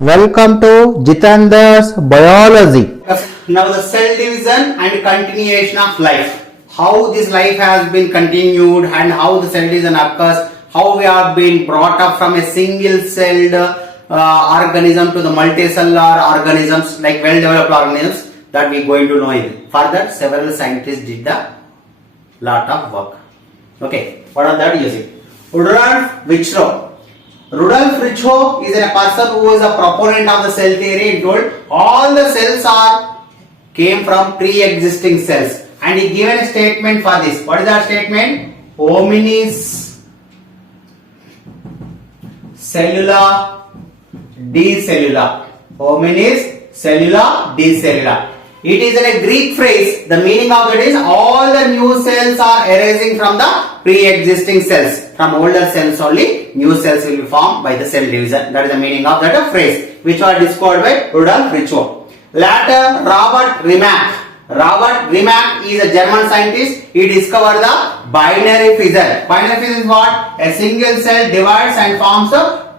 Welcome to Jitandar's Biology. Now the cell division and continuation of life. How this life has been continued and how the cell division occurs. How we have been brought up from a single celled organism to the multicellular organisms like well developed organisms that we are going to know it. For that several scientists did a lot of work. Okay, what are that using? Rudolf Virchow. Rudolf Virchow is a person who is a proponent of the cell theory. He told all the cells came from pre-existing cells, and he given a statement for this. What is that statement? Hominis cellula decellula. Hominis cellula decellula. It is a Greek phrase. The meaning of it is all the new cells are arising from the pre-existing cells. From older cells only, new cells will be formed by the cell division. That is the meaning of that phrase, which was discovered by Rudolf Virchow. Later, Robert Remak. Robert Remak is a German scientist. He discovered the binary fission. Binary fission is what? A single cell divides and forms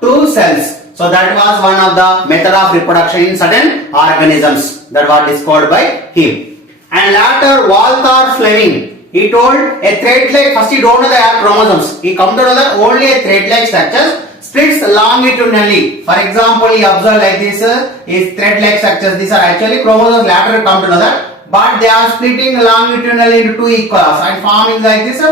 two cells. So that was one of the method of reproduction in certain organisms that was discovered by him. And later, Walter Fleming. He told a thread-like, first he don't know the chromosomes. He come to know that only a thread-like structures splits longitudinally. For example, he observed like this is thread-like structures. These are actually chromosomes. Later come to know that, but they are splitting longitudinally into two equals and forming like this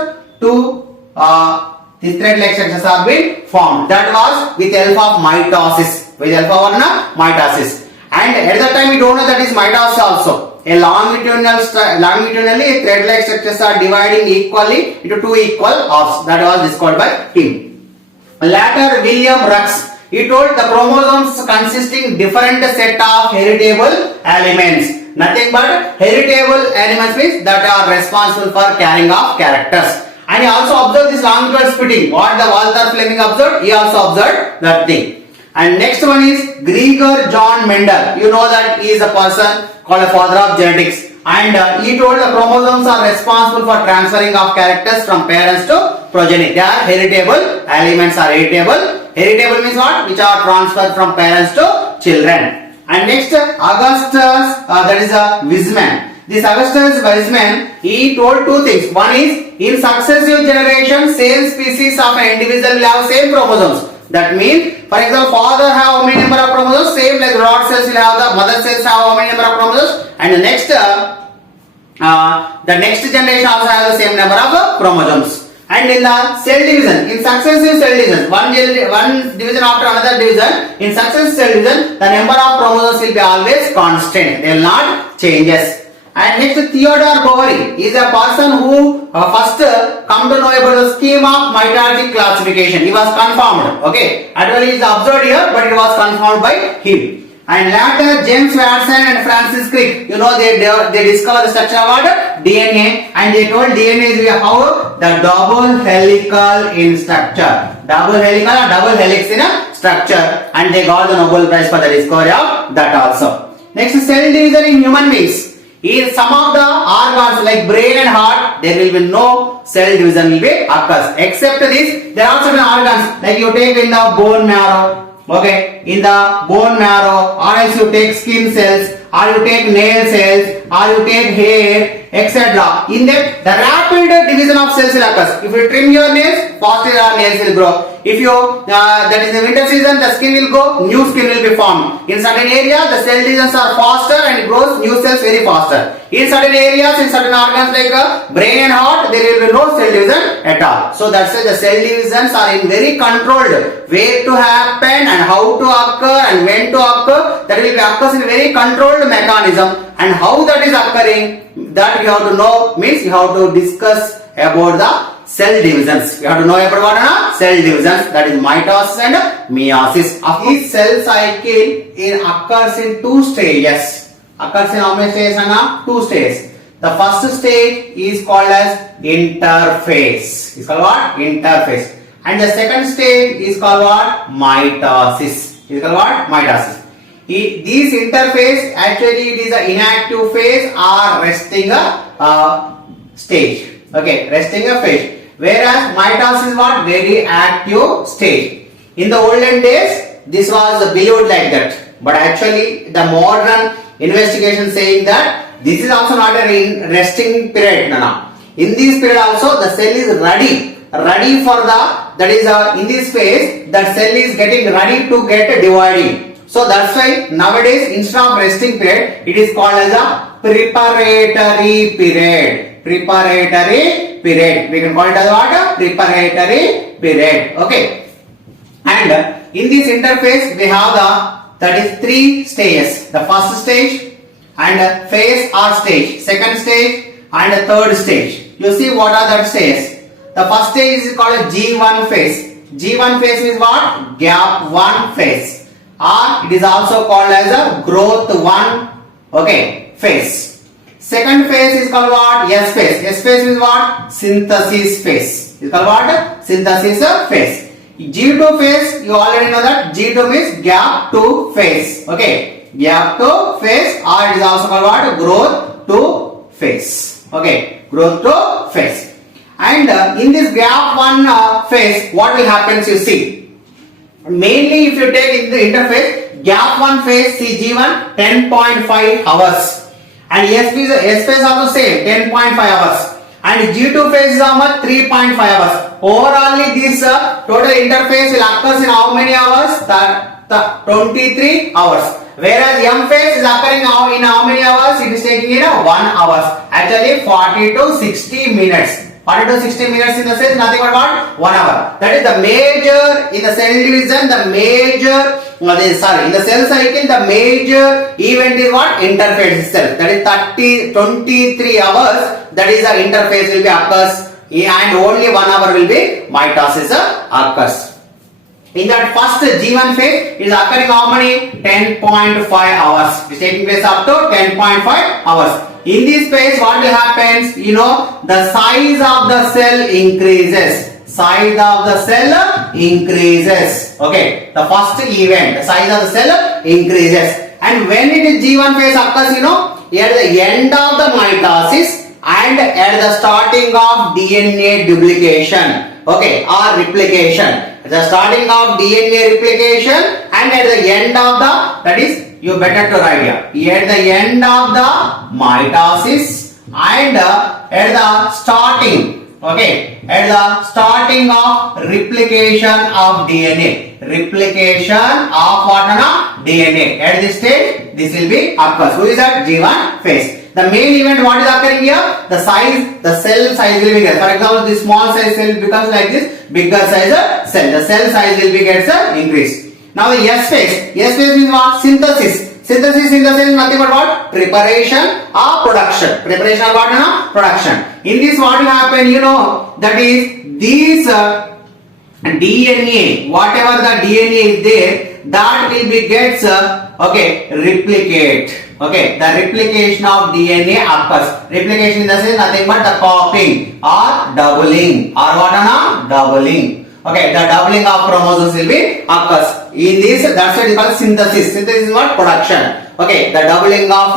these thread-like structures are being formed. That was with help of mitosis. With help of mitosis. And at that time we don't know that is mitosis also. A longitudinally thread-like structures are dividing equally into two equal halves. That was discovered by him. Later, William Rux. He told the chromosomes consisting different set of heritable elements. Nothing but heritable elements means that are responsible for carrying of characters. And he also observed this longitudinal splitting. What the Walter Fleming observed, he also observed that thing. And next one is Gregor John Mendel. You know that he is a person called a father of genetics. And he told the chromosomes are responsible for transferring of characters from parents to progeny. They are heritable. Elements are heritable. Heritable means what? Which are transferred from parents to children. And next, Augustus, that is Weismann. This Augustus Weismann, he told two things. One is, in successive generations, same species of an individual will have same chromosomes. That means, for example, father have how many number of chromosomes? Same like rod cells will have the mother cells have how many number of chromosomes? And the next generation also have the same number of chromosomes. And in the cell division, in successive cell division, one division after another division, in successive cell division, the number of chromosomes will be always constant. They will not changes. And next, Theodore Boveri is a person who first come to know about the scheme of mitotic classification. He was confirmed. Okay, actually he is observed here, but it was confirmed by him. And later, James Watson and Francis Crick, you know, they discovered the structure of what? DNA, and they told DNA is how the double helical in structure, double helical or double helix in a structure, and they got the Nobel Prize for the discovery of that also. Next, cell division in human beings. In some of the organs like brain and heart, there will be no cell division will be occurs. Except this, there are certain organs like you take in the bone marrow. Okay, in the bone marrow, or else you take skin cells, or you take nail cells, or you take hair, etc. In that, the rapid division of cells will occur. If you trim your nails, faster your nails will grow. If you, that is the winter season, the skin will go, new skin will be formed. In certain areas, the cell divisions are faster and it grows new cells very faster. In certain areas, in certain organs like brain and heart, there will be no cell division at all. So that's why the cell divisions are in very controlled way to happen and how to occur and when to occur. That will be occurs in a very controlled mechanism. And how that is occurring, that you have to know, means you have to discuss about the cell divisions. You have to know about what? Cell divisions, that is mitosis and meiosis. Of each cell cycle, it occurs in two stages. Occurs in how many stages? Two stages. The first stage is called as interphase. It's called what? Interphase. And the second stage is called what? Mitosis. It's called what? Mitosis. This interphase, actually it is an inactive phase or resting stage. Okay, resting phase. Whereas mitosis is what? Very active stage. In the olden days, this was believed like that, but actually the modern investigation saying that this is also not a resting period. No. In this period also the cell is ready for the, that is in this phase that cell is getting ready to get dividing. So that's why nowadays instead of resting period it is called as a preparatory period. Preparatory period. We can call it as what? Preparatory period. Okay. And in this interface we have that is three stages. The first stage and phase or stage, second stage and the third stage. You see what are that stages? The first stage is called a G1 phase. G1 phase is what? Gap 1 phase, or it is also called as a growth 1 phase. Second phase is called what? S phase. S phase is what? Synthesis phase. It's called what? Synthesis phase. G2 phase, you already know that G2 means gap 2 phase. Okay, gap 2 phase, or it is also called what? Growth 2 phase. Okay, growth 2 phase. And in this gap 1 phase, what will happen? You see, mainly if you take in the interface, gap 1 phase, see G1 10.5 hours, and S phase also same 10.5 hours. And G2 phase is how much? 3.5 hours. Overall, this total interface will occur in how many hours? 23 hours. Whereas M phase is occurring in how many hours? It is taking in 1 hour. Actually 40 to 60 minutes. 40 to 60 minutes in the sense nothing but what? 1 hour. That is the major in the cell division, the major in the cell cycle, the major event is what? Interphase itself. That is 23 hours. That is the interphase will be occurs, and only 1 hour will be mitosis occurs. In that first G1 phase, it is occurring how many? 10.5 hours. It is taking place up to 10.5 hours. In this phase, what will happen? You know, the size of the cell increases. Size of the cell increases. Okay, the first event, the size of the cell increases. And when it is G1 phase occurs, you know, at the end of the mitosis and at the starting of DNA duplication, okay, or replication. The starting of DNA replication and at the end of the, that is, you better to write here, at the end of the mitosis and at the starting, okay, at the starting of replication of DNA. Replication of what? DNA. At this stage, this will be occurs. Who is that? G1 phase. The main event what is occurring here? The size, the cell size will be there. For example, this small size cell becomes like this, bigger size cell. The cell size will be gets increased. Now the S phase. S phase means what? Synthesis. Synthesis in the sense nothing but what? Preparation or production. Preparation or what? Production. In this what will happen? You know, that is these DNA, whatever the DNA is there, that will be gets replicate. Okay, the replication of DNA occurs. Replication in the sense nothing but the copying or doubling or what? Doubling. Okay, the doubling of chromosomes will be occurs. In this, that's what is called synthesis. Synthesis is what? Production. Okay, the doubling of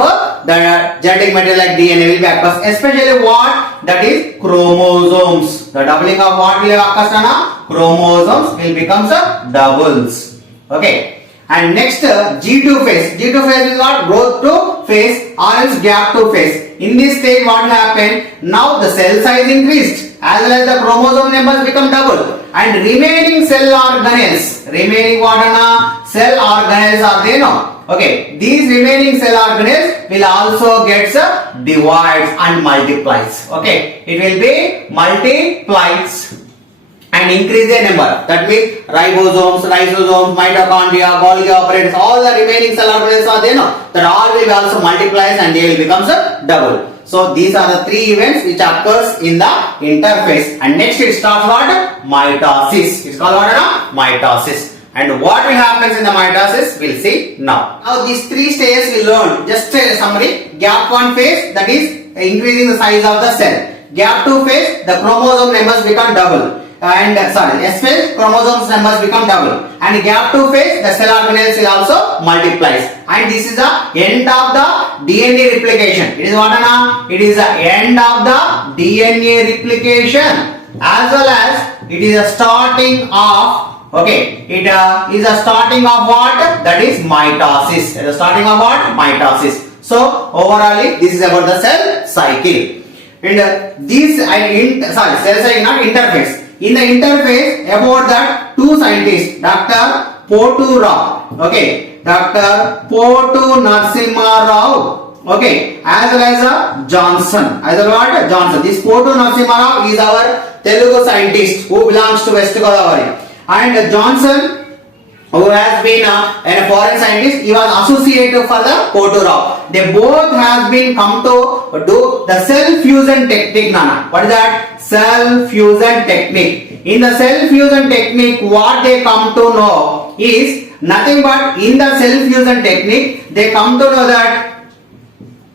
the genetic material like DNA will be occurs. Especially what? That is chromosomes. The doubling of what will occurs? Chromosomes will become doubles. Okay. And next G2 phase. G2 phase is what? Growth 2 phase or else gap 2 phase. In this stage what will happen? Now the cell size increased as well as the chromosome numbers become double and remaining cell organelles. Remaining what? Cell organelles are there now. Okay, these remaining cell organelles will also get divides and multiplies. Okay, it will be multiplies and increase their number. That means ribosomes, lysosomes, mitochondria, Golgi operators, all the remaining cell organelles are there now. That all will be also multiplies and they will become double. So these are the three events which occurs in the interphase. And next it starts what? Mitosis. It's called what? Mitosis. And what will happen in the mitosis? We'll see now. Now these three stages we learned. Just a summary. Gap 1 phase, that is increasing the size of the cell. Gap 2 phase, the chromosome numbers become double. And S phase, chromosomes numbers become double. And gap 2 phase, the cell organelles will also multiplies. And this is the end of the DNA replication. It is what? It is the end of the DNA replication as well as it is a starting of Okay, it is a starting of what? That is mitosis. The starting of what? Mitosis. So overall, this is about the cell cycle. And cell cycle, not interface. In the interface, about that, two scientists, Dr. Potu Rao, okay, Dr. Potu Narasimha Rao, okay, as well as Johnson, as well as Johnson. This Potu Narasimha Rao is our Telugu scientist who belongs to West Godavari, and Johnson, who has been a foreign scientist, he was associated for the Potu Rao. They both have been come to do the cell fusion technique. Nana, what is that? Cell fusion technique. In the cell fusion technique, what they come to know is nothing but in the cell fusion technique, they come to know that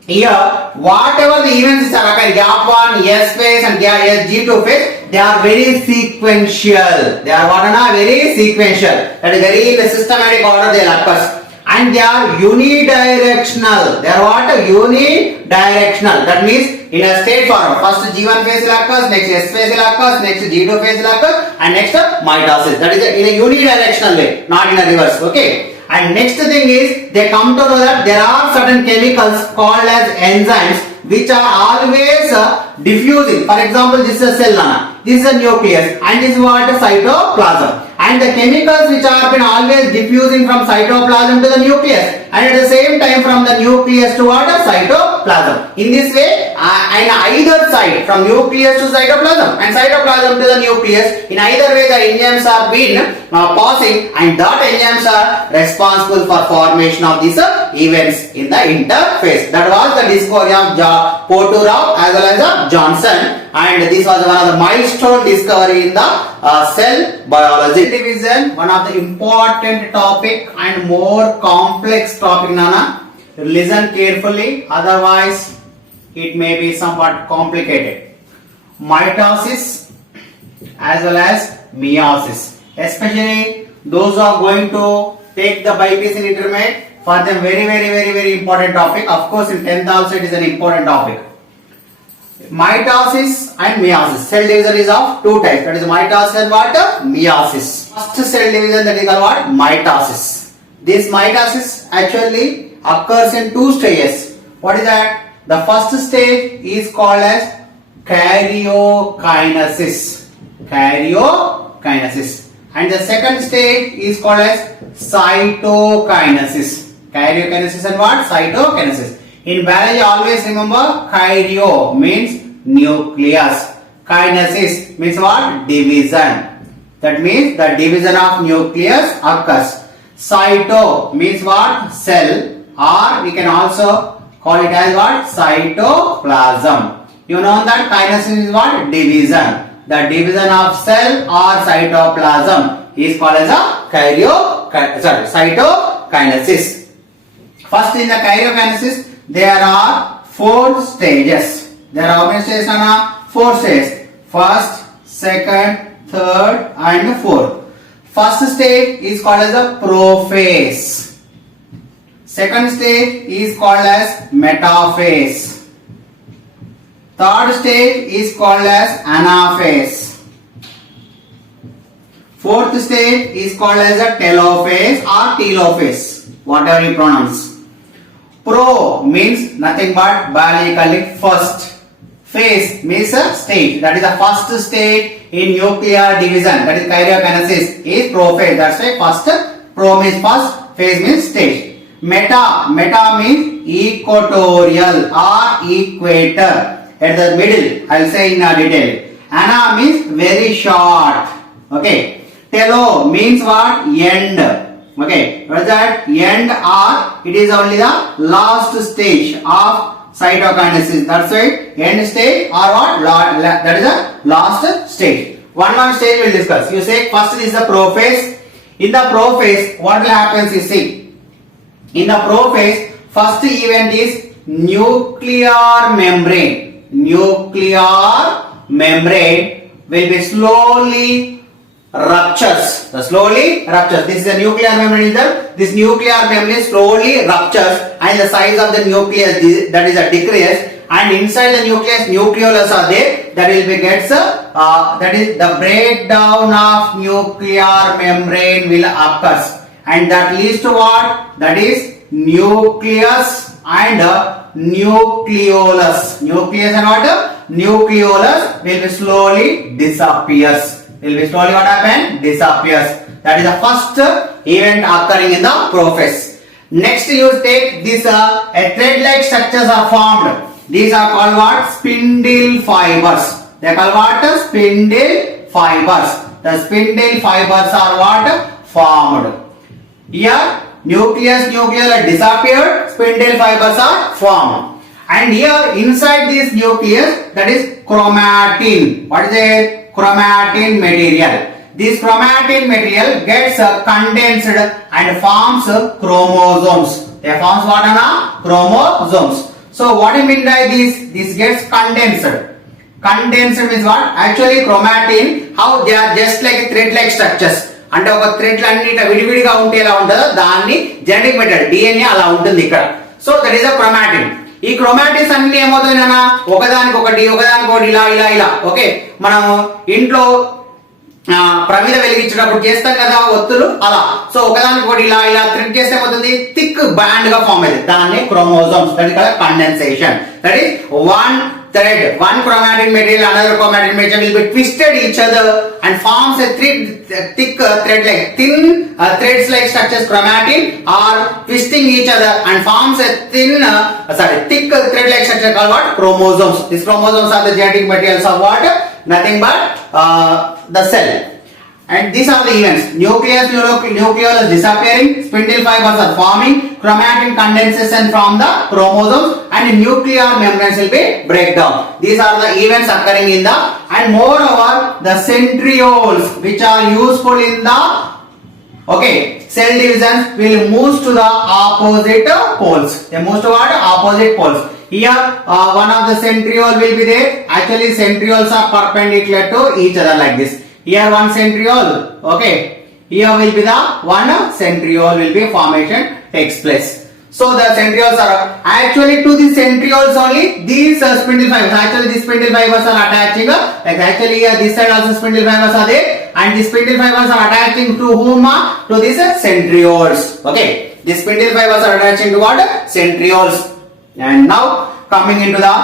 here, whatever the events are occurring, gap 1, S phase and G2 phase, they are very sequential. They are what are very sequential. That is very in the systematic order they will occur. And they are unidirectional. They are what? Unidirectional. That means in a state forward. First G1 phase will occur, next S phase will occur, next G2 phase will occur, and next mitosis. That is in a unidirectional way, not in a reverse. Okay. And next thing is they come to know that there are certain chemicals called as enzymes which are always diffusing. For example, this is a cell, Nana. This is a nucleus, and this is what? Cytoplasm. And the chemicals which are been always diffusing from cytoplasm to the nucleus, and at the same time from the nucleus to what? Cytoplasm. In this way, in either side, from nucleus to cytoplasm and cytoplasm to the nucleus, in either way the enzymes are been passing, and that enzymes are responsible for formation of these events in the interface. That was the discovery of Potu Rao as well as Johnson, and this was one of the milestone discovery in the cell biology. Division, one of the important topic and more complex topic, Nana. Listen carefully, otherwise it may be somewhat complicated. Mitosis as well as meiosis, especially those who are going to take the BPC in intermediate, for them very important topic. Of course, in 10th also it is an important topic. Mitosis and meiosis. Cell division is of two types. That is mitosis and what? Meiosis. First cell division, that is called what? Mitosis. This mitosis actually occurs in two stages. What is that? The first stage is called as karyokinesis. Karyokinesis. And the second stage is called as cytokinesis. Karyokinesis and what? Cytokinesis. In biology, always remember karyo means nucleus. Kinesis means what? Division. That means the division of nucleus occurs. Cyto means what? Cell, or we can also call it as what? Cytoplasm. You know that kinesis is what? Division. The division of cell or cytoplasm is called as a cytokinesis. First, in the karyokinesis, there are four stages. There are how many stages, Nana? Four stages. First, second, third, and fourth. First stage is called as a prophase. Second stage is called as metaphase. Third stage is called as anaphase. Fourth stage is called as a telophase or telophase, whatever you pronounce. Pro means nothing but biologically first. Phase means a stage. That is the first stage in nuclear division. That is karyokinesis is prophase. That's why first. Pro means first. Phase means stage. Meta means equatorial or equator. At the middle, I will say in detail. Ana means very short. Okay. Telo means what? End. Okay. What is that? End, or it is only the last stage of cytokinesis. That's why end stage or what? That is the last stage. One stage we will discuss. You say first is the prophase. In the prophase, what will happen? You see. In the prophase, first event is nuclear membrane. Nuclear membrane will be slowly ruptures. This is the nuclear membrane. This nuclear membrane slowly ruptures, and the size of the nucleus, that is a decrease. And inside the nucleus, nucleolus are there. that will be gets that is the breakdown of nuclear membrane will occurs, and that leads to what? That is nucleus and nucleolus. Nucleus and what? Nucleolus will be slowly disappears. Will be slowly what happen? Disappears. That is the first event occurring in the prophase. Next you take this a thread-like structures are formed. These are called what? Spindle fibers. They are called what? Spindle fibers. The spindle fibers are what? Formed. Here nucleus, nucleus disappeared, spindle fibers are formed. And here inside this nucleus, that is chromatin. What is it? Chromatin material. This chromatin material gets condensed and forms chromosomes. They forms what? Chromosomes. So what do you mean by this? This gets condensed. Condensed means what? Actually chromatin, how they are just like thread-like structures. అంటే ఒక thread అన్ని విడివిడిగా ఉంటే ఎలా ఉంటుందో దాన్ని genetic material DNA అలా ఉంటుంది ఇక్కడ. So that is a chromatin. ఈ క్రోమాటిన్స్ అన్ని ఏమవుతుంది నాన్న? ఒకదానికొకటి ఇలా ఇలా ఇలా. ఓకే, మనము ఇంట్లో ప్రమిద వెలిగించేటప్పుడు చేస్తాం కదా ఒత్తులు, అలా. సో ఒకదానికొకటి ఇలా ఇలా థ్రెడ్ చేస్తే ఏమవుతుంది? థిక్ బ్యాండ్ గా ఫామ్ అయింది. దాన్ని chromosomes. That is condensation. That is one thread, one chromatin material, another chromatin material will be twisted each other and forms a thick thread like thin threads like structures. Chromatin are twisting each other and forms a thick thread like structure called what? Chromosomes. These chromosomes are the genetic materials of what? Nothing but the cell. And these are the events. Nucleus, nucleolus disappearing, spindle fibers are forming, chromatin condensation from the chromosomes, and nuclear membranes will be breakdown. These are the events occurring in the, and moreover the centrioles which are useful in the cell division will move to the opposite poles. They move to what? Opposite poles. Here one of the centriole will be there. Actually centrioles are perpendicular to each other like this. Here one centriole, okay. Here will be the one centriole will be formation takes place. So the centrioles are actually to the centrioles only these spindle fibers. Actually these spindle fibers are attaching like actually here this side also spindle fibers are there, and the spindle fibers are attaching to whom? To these centrioles. Okay, these spindle fibers are attaching to what? Centrioles. And now coming into the,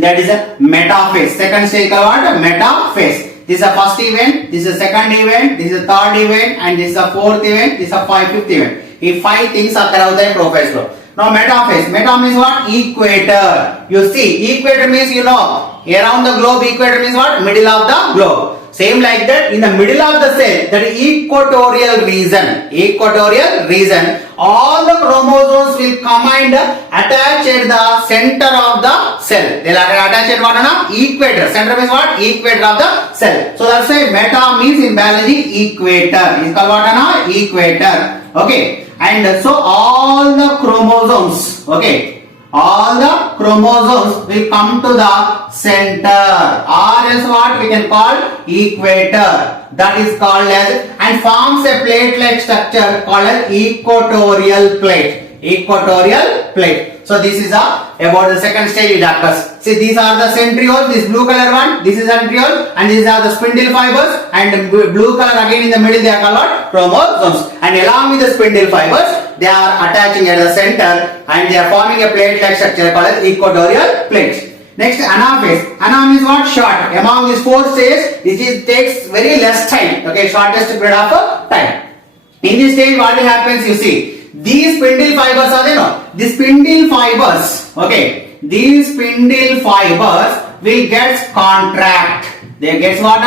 that is a metaphase. Second stage called what? Metaphase. This is the first event, this is the second event, this is the third event, and this is the fourth event, this is the fifth event. If 5 things occur out there prophase lo. Now metaphase. Meta means what? Equator. You see, equator means around the globe. Equator means what? Middle of the globe. Same like that, in the middle of the cell, that is equatorial region. Equatorial region. All the chromosomes will combine attach at the center of the cell. They will attach at what? Equator. Center means what? Equator of the cell. So that's why meta means in biology equator. It's called what? Equator. Okay. And so all the chromosomes, okay, all the chromosomes will come to the center, or else what we can call equator. That is called as, and forms a plate-like structure called as equatorial plate. Equatorial plate. So this is about the second stage it occurs. See, these are the centrioles. This blue color one, this is centriole, and these are the spindle fibers. And blue color again in the middle, they are called chromosomes. And along with the spindle fibers, they are attaching at the center, and they are forming a plate-like structure called as equatorial plate. Next, anaphase. Ana means what? Short. Among these 4 stages, this takes very less time. Okay, shortest period of time. In this stage, what will happen? You see, these spindle fibers are there. No, the spindle fibers. Okay, these spindle fibers will get contract. They get what?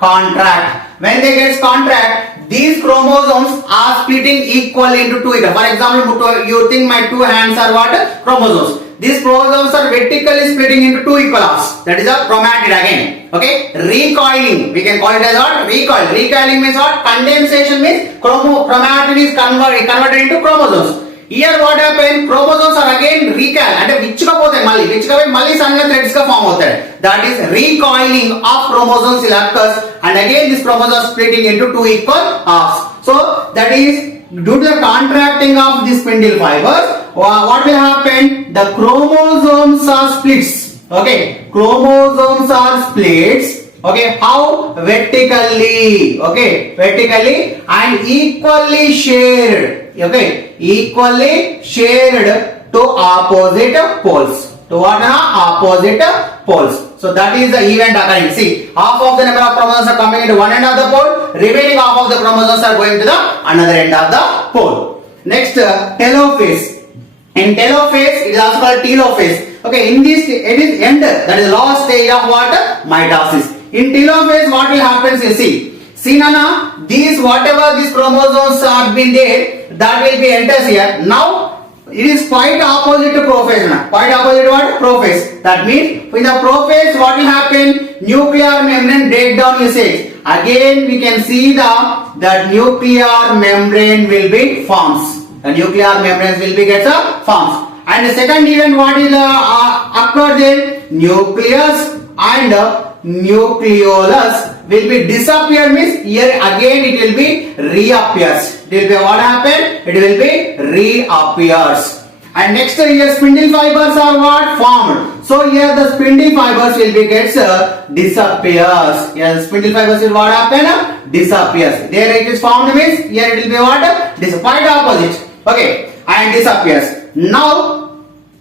Contract. When they get contract, these chromosomes are splitting equally into 2. For example, you think my 2 hands are what? Chromosomes. These chromosomes are vertically splitting into 2 equal halves. That is a chromatid again. Okay, recoiling. We can call it as what? Recoil. Recoiling means what? Condensation means chromatid is converted into chromosomes. Here what happened? Chromosomes are again recoil. And which mali sanna threads ka form hota hai. That is recoiling of chromosomes will occurs, and again this chromosomes splitting into 2 equal halves. So that is due to the contracting of the spindle fibers. What will happen? The chromosomes are splits. Okay, chromosomes are splits. Okay, how? Vertically. Okay, vertically and equally shared. Okay, equally shared to opposite poles. To what? Opposite poles. So that is the event occurring. See, half of the number of chromosomes are coming into one end of the pole. Remaining half of the chromosomes are going to the another end of the pole. Next, telophase. In telophase, it is also called telophase. Okay, in this it is end. That is last stage of what? Mitosis. In telophase, what will happen? You see, Nana, these whatever these chromosomes are been there, that will be enters here. Now it is quite opposite to prophase. Quite opposite to what? Prophase. That means in the prophase, what will happen? Nuclear membrane breakdown usage. Again, we can see that nuclear membrane will be forms. The nuclear membranes will be gets forms. And the second event, what is occur there? Nucleus and nucleolus will be disappear, means here again it will be reappears. It will be what happened? It will be reappears. And next here spindle fibers are what? Formed. So here the spindle fibers will be gets disappears. Here the spindle fibers will what happen? Disappears. There it is formed, means here it will be what? Quite opposite. Okay, and disappears. Now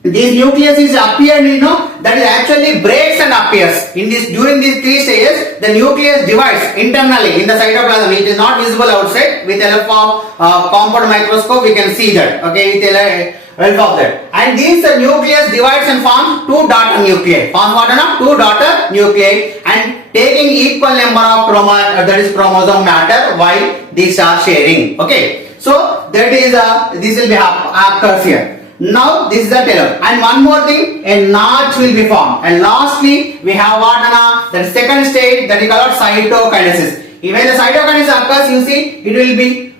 this nucleus is appeared, that is actually breaks and appears. In this, during these 3 stages, the nucleus divides internally in the cytoplasm. It is not visible outside. With the help of compound microscope, we can see that. Okay, with the help of that. And this nucleus divides and forms 2 daughter nuclei. Forms what? 2 daughter nuclei, and taking equal number of chromosome matter while these are sharing. Okay, so that is this will be occurs here. Now this is the telom, and one more thing, a notch will be formed. And lastly, we have what? The second stage, that is called cytokinesis. When the cytokinesis occurs, you see it will be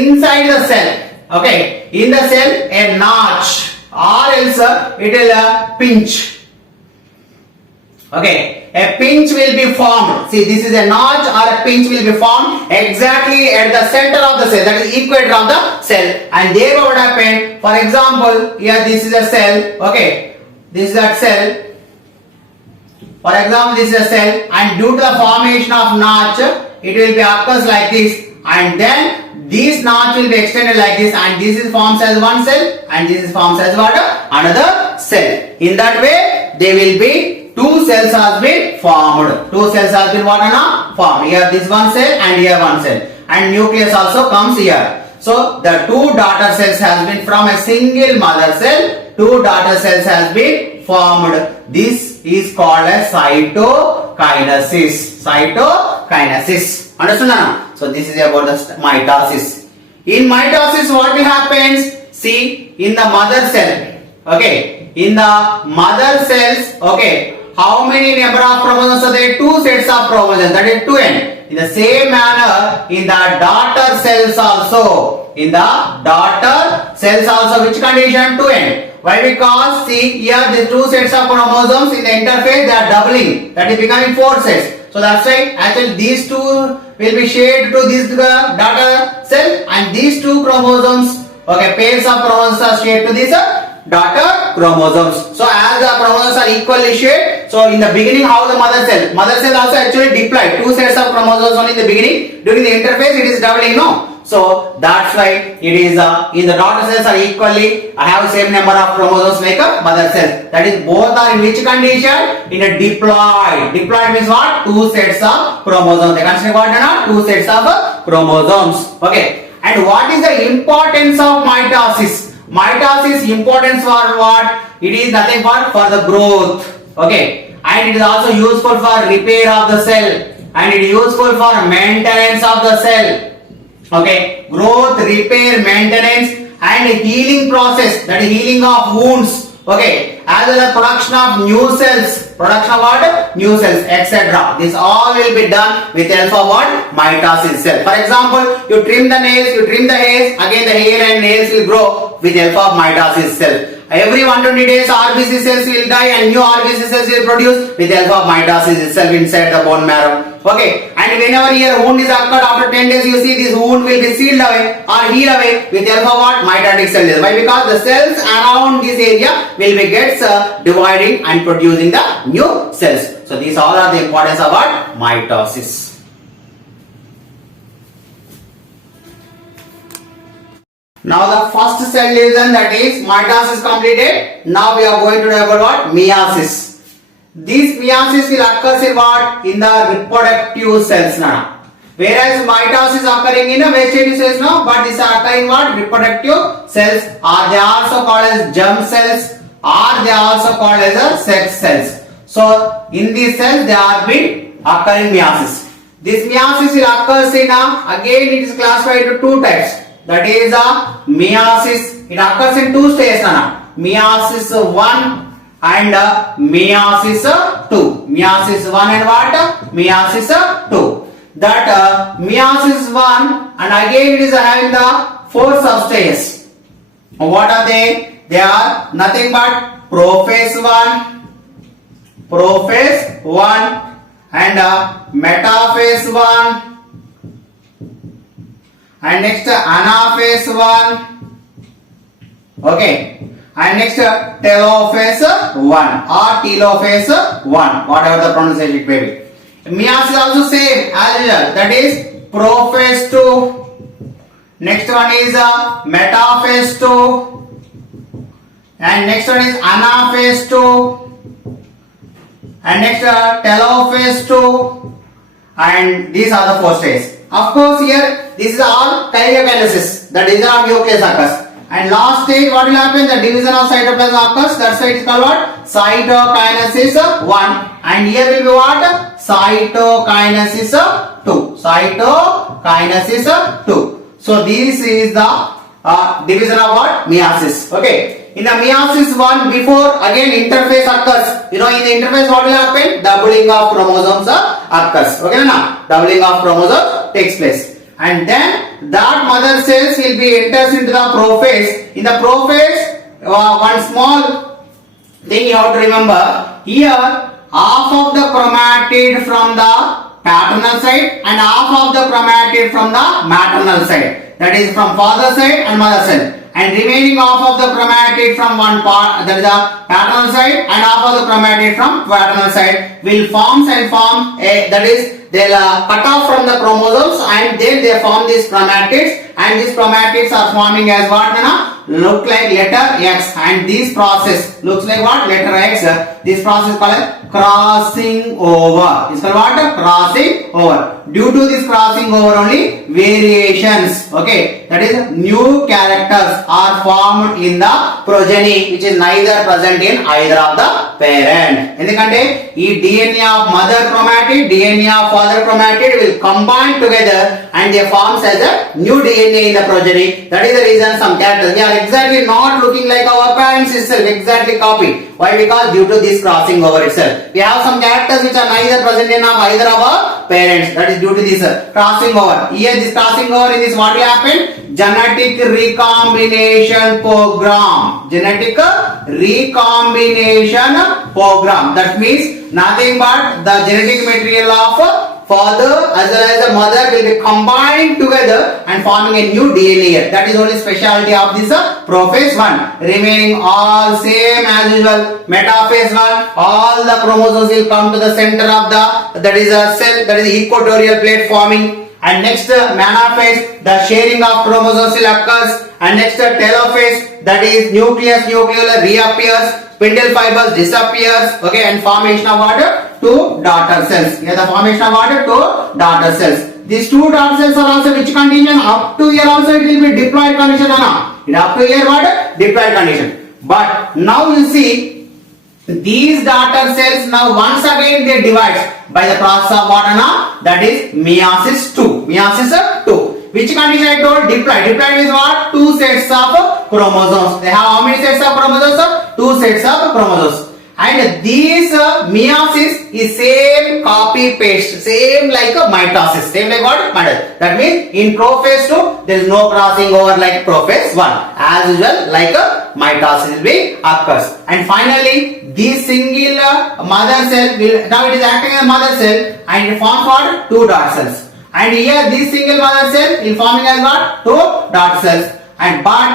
inside the cell. Okay, in the cell a notch, or else it will pinch. Okay, a pinch will be formed. See, this is a notch or a pinch will be formed exactly at the center of the cell, that is equator of the cell. And there what would happen? For example, here this is a cell. Okay, this is that cell. For example, this is a cell, and due to the formation of notch, it will be occurs like this, and then this notch will be extended like this, and this is forms as one cell, and this is forms as what? Another cell. In that way, they will be 2 cells has been formed. 2 cells has been what? Formed. Here this one cell and here one cell, and nucleus also comes here. So the 2 daughter cells has been from a single mother cell. 2 daughter cells has been formed. This is called as cytokinesis. Cytokinesis. Understand? So this is about the mitosis. In mitosis, what will happen? See, in the mother cell. Okay, in the mother cells. Okay, how many number of chromosomes are there? 2 sets of chromosomes, that is 2n. In the same manner, in the daughter cells also. In the daughter cells also, which condition? 2n. Why? Because see here the 2 sets of chromosomes in the interface, they are doubling. That is becoming 4 sets. So that's why actually these 2 will be shared to this daughter cell, and these 2 chromosomes, okay, pairs of chromosomes are shared to this daughter chromosomes. So as the chromosomes are equally shared, so in the beginning, how the mother cell also actually diploid. 2 sets of chromosomes only in the beginning. During the interphase, it is doubling, no? So that's why it is in the daughter cells are equally have same number of chromosomes like a mother cell. That is, both are in which condition? In a diploid. Diploid means what? 2 sets of chromosomes. They consider what? 2 sets of chromosomes. Okay. And what is the importance of mitosis? Mitosis importance for what? It is nothing but for the growth. Okay, and it is also useful for repair of the cell, and it is useful for maintenance of the cell. Okay, growth, repair, maintenance, and healing process, that is healing of wounds. Okay, as well as production of new cells, production of what? New cells, etc. This all will be done with the help of what? Mitosis cell. For example, you trim the nails, you trim the hairs, again the hair and nails will grow with the help of mitosis cell. Every 120 days RBC cells will die and new RBC cells will produce with the help of mitosis itself inside the bone marrow. Okay, and whenever here wound is occurred after 10 days, you see this wound will be sealed away or healed away with the help of what? Mitotic cell division. Why? Because the cells around this area will be gets dividing and producing the new cells. So these all are the importance of what? Mitosis. Now the first cell division, that is mitosis, completed. Now we are going to know about what? Meiosis. This meiosis will occur in what? In the reproductive cells now. Whereas mitosis occurring in the vegetative cells now, but this are occurring what? Reproductive cells, or they are also called as germ cells, or they are also called as sex cells. So in these cells they are been occurring meiosis. This meiosis will occur in again it is classified into two types. That is meiosis. It occurs in two stages now. Meiosis 1 and meiosis 2. Meiosis 1 and what? Meiosis 2. That meiosis 1, and again it is having the 4 substages. What are they? They are nothing but prophase 1, prophase 1 and metaphase 1 and next anaphase 1. Okay. And next telophase 1 or telophase 1, whatever the pronunciation may be. Meiosis also same as usual, that is prophase 2. Next one is metaphase 2, and next one is anaphase 2, and next telophase 2, and these are the 4 stages. Of course, here this is all karyokinesis, the division of nucleus occurs. And last stage, what will happen? The division of cytoplasm occurs. That's why it is called what? Cytokinesis 1. And here will be what? Cytokinesis 2. Cytokinesis 2. So this is the division of what? Meiosis. Okay. In the meiosis 1, before again interphase occurs. You know, in the interphase what will happen? Doubling of chromosomes occurs. Okay, now doubling of chromosomes takes place. And then that mother cells will be enters into the prophase. In the prophase, one small thing you have to remember. Here, half of the chromatid from the paternal side and half of the chromatid from the maternal side. That is from father side and mother side. And remaining half of the chromatid from one part, that is the paternal side, and half of the chromatid from paternal side will form a, that is they'll cut off from the chromosomes and then they form these chromatids, and these chromatids are forming as what? Look like letter X, and this process looks like what? Letter X. This process is called crossing over. It's called what? Crossing over. Due to this crossing over only variations, okay, that is new characters are formed in the progeny which is neither present in either of the parent. Endukante ee DNA of mother chromatid, DNA of father chromatid will combine together and they forms as a new DNA in the progeny. That is the reason some characters they are exactly not looking like our parents itself, exactly copy. Why? Because due to this crossing over itself. We have some characters which are neither present in either of our parents. That is due to this crossing over. Here this crossing over in this what will happen? Genetic recombination program. Genetic recombination program. That means nothing but the genetic material of father as well as the mother will be combined together and forming a new DNA. That is only specialty of this prophase 1. Remaining all same as usual. Metaphase 1, all the chromosomes will come to the center of the, that is a cell, that is the equatorial plate forming. And next metaphase, the sharing of chromosomes will occurs. And next telophase, that is nucleus reappears. Spindle fibers disappears, okay, and formation of what? 2 daughter cells. Here the formation of what? 2 daughter cells. These 2 daughter cells are also which condition? Up to here also it will be diploid condition. Up to here what? Diploid condition. But now you see these daughter cells now once again they divide by the process of what? That is meiosis 2. Meiosis 2. Which condition I told? Diploid. Diploid is what? 2 sets of chromosomes. They have how many sets of chromosomes? 2 sets of chromosomes. And these meiosis is same copy paste, same like a mitosis, same like what? Mitosis. That means in prophase 2 there is no crossing over like prophase 1. As usual, like a mitosis will be occurs. And finally this single mother cell will, now it is acting as mother cell and it forms what? Two dot cells. And here this single mother cell is forming as what? Two dot cells. And but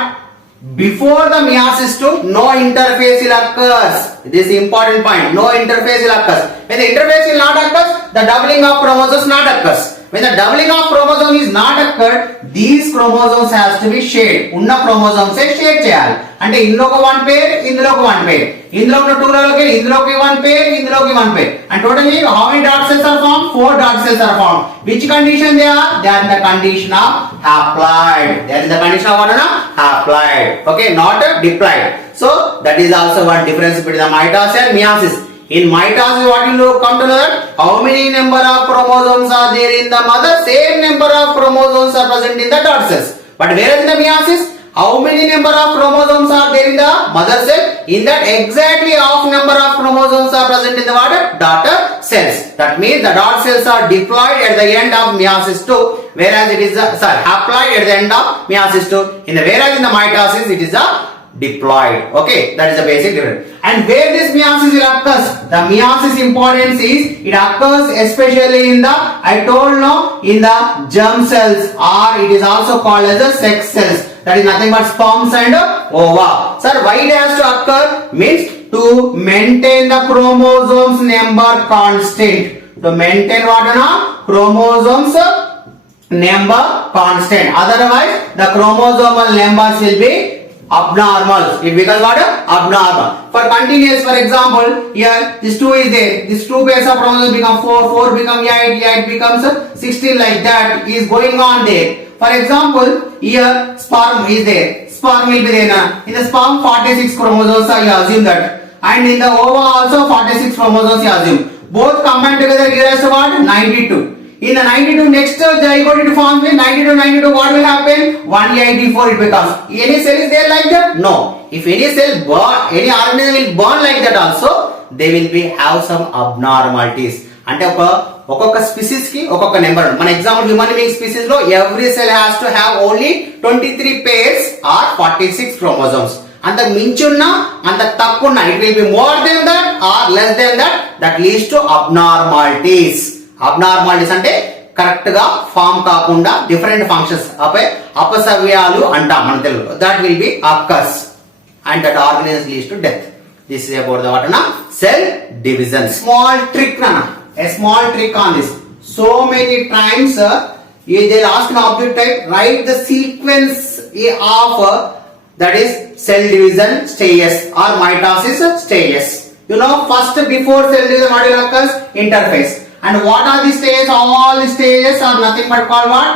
before the meiosis II, no interphase will occurs. This is important point. No interphase will occurs. When the interphase will not occurs, the doubling of chromosomes not occurs. When the doubling of chromosome is not occurred, these chromosomes has to be shared. Unna chromosomes se share cheyali. అంటే ఇందులోకి one pair ఇందులోకి one పేర్ ఇందులో ఉన్న two లోకి ఇందులోకి one pair ఇందులోకి one pair and totally how many daughter cells are form 4 daughter cells are form which condition they are in the condition of haploid they are in the condition of what haploid okay not diploid so that is also one difference between the mitosis and meiosis. In mitosis, what you come to know that how many number of chromosomes are there in the mother, same number of chromosomes are present in the dot cells. But whereas in the meiosis, how many number of chromosomes are there in the mother cell? In that exactly half number of chromosomes are present in the what? Daughter cells. That means the dot cells are diploid at the end of meiosis II, whereas it is haploid at the end of meiosis II. Whereas in the mitosis it is a diploid. Okay, that is the basic difference. And where this meiosis will occur? The meiosis importance is it occurs especially in the, I told now, in the germ cells, or it is also called as the sex cells. That is nothing but sperms and ova. Sir, why it has to occur? Means to maintain the chromosomes number constant. To maintain what na? Chromosomes number constant. Otherwise, the chromosomal numbers will be abnormal. It becomes what? Abnormal. For continuous, for example, here this 2 is there. This 2 pairs of chromosomes become 4, 4 become 8, 8 becomes 16 like that is going on there. For example, here sperm is there. Sperm will be there. In the sperm 46 chromosomes are, you assume that. And in the ova also 46 chromosomes you assume. Both combined together give us what? 92. In the 92 next zygote it forms with 92 what will happen? 184 it becomes. Any cell is there like that? No. If any cell born, any organism will born like that also, they will be have some abnormalities. అంటే ఒక్కొక్క species కి ఒక్కొక్క నెంబర్. మన example human being species లో every cell has to have only 23 pairs or 46 chromosomes. అంత మించున్నా అంత తక్కువ it will be more than that or less than that that leads to abnormalities. Abnormalities అంటే కరెక్ట్ గా ఫామ్ కాకుండా డిఫరెంట్ ఫంక్షన్స్ అపసవ్యాలు అంటాం మన తెలుగులో. That will be occurs and that organism leads to death. This is about the what నా cell division. Small trick నా, a small trick on this. So many times they'll ask an object type, write the sequence of that is cell division stages or mitosis stages. You know, first before cell division what will occurs? Interphase. And what are the stages? All the stages are nothing but called what?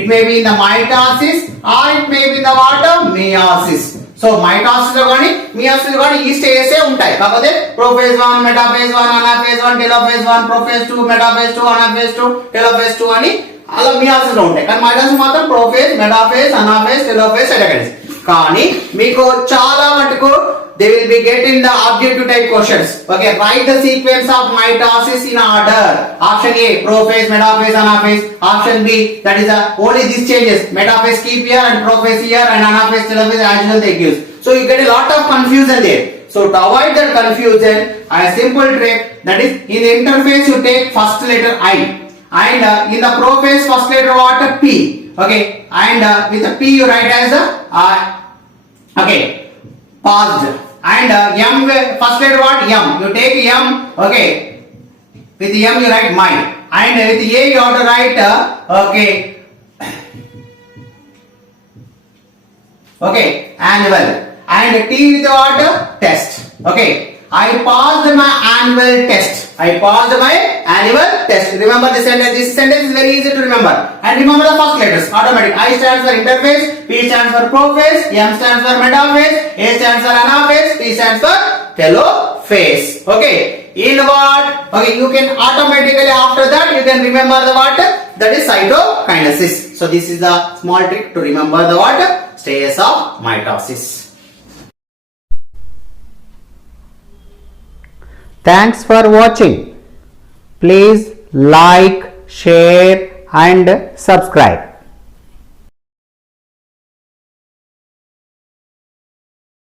It may be in the mitosis or it may be in the what? Meiosis. So mitosis లో కానీ meiosis లో కానీ ఈ stages ఉంటాయి. కాకపోతే prophase 1, metaphase 1, anaphase 1, టెలోఫేజ్ 1, prophase 2, metaphase 2, anaphase 2, టెలోఫేజ్ 2 అని అలా meiosis లో ఉంటాయి. కానీ మైటాసిస్ మాత్రం ప్రోఫేజ్, మెటాఫేజ్, అనాఫేజ్, టెలోఫేజ్, సెటోఫేజ్. కానీ మీకు చాలా మటుకు they will be getting the objective type questions. Okay, write the sequence of mitosis in order. Option A, prophase, metaphase, anaphase. Option B, that is only these changes. Metaphase keep here and prophase here and anaphase, telophase as usual they give. So you get a lot of confusion there. So to avoid that confusion, a simple trick, that is in the interface you take first letter I and in the prophase first letter what? P. Okay, and with the P you write as okay, paused. And M first letter what? M. You take M. Okay. With M you write my. And with A you have to write okay. Okay. Annual. And T with what? Test. Okay. I passed my annual test. I passed my annual test. Remember this sentence. This sentence is very easy to remember. And remember the first letters. Automatic. I stands for interphase. P stands for prophase. M stands for metaphase. A stands for anaphase. T stands for telophase. Okay. In what? Okay. You can automatically after that you can remember the what? That is cytokinesis. So this is the small trick to remember the what? Stages of mitosis. Thanks for watching. Please like, share and subscribe.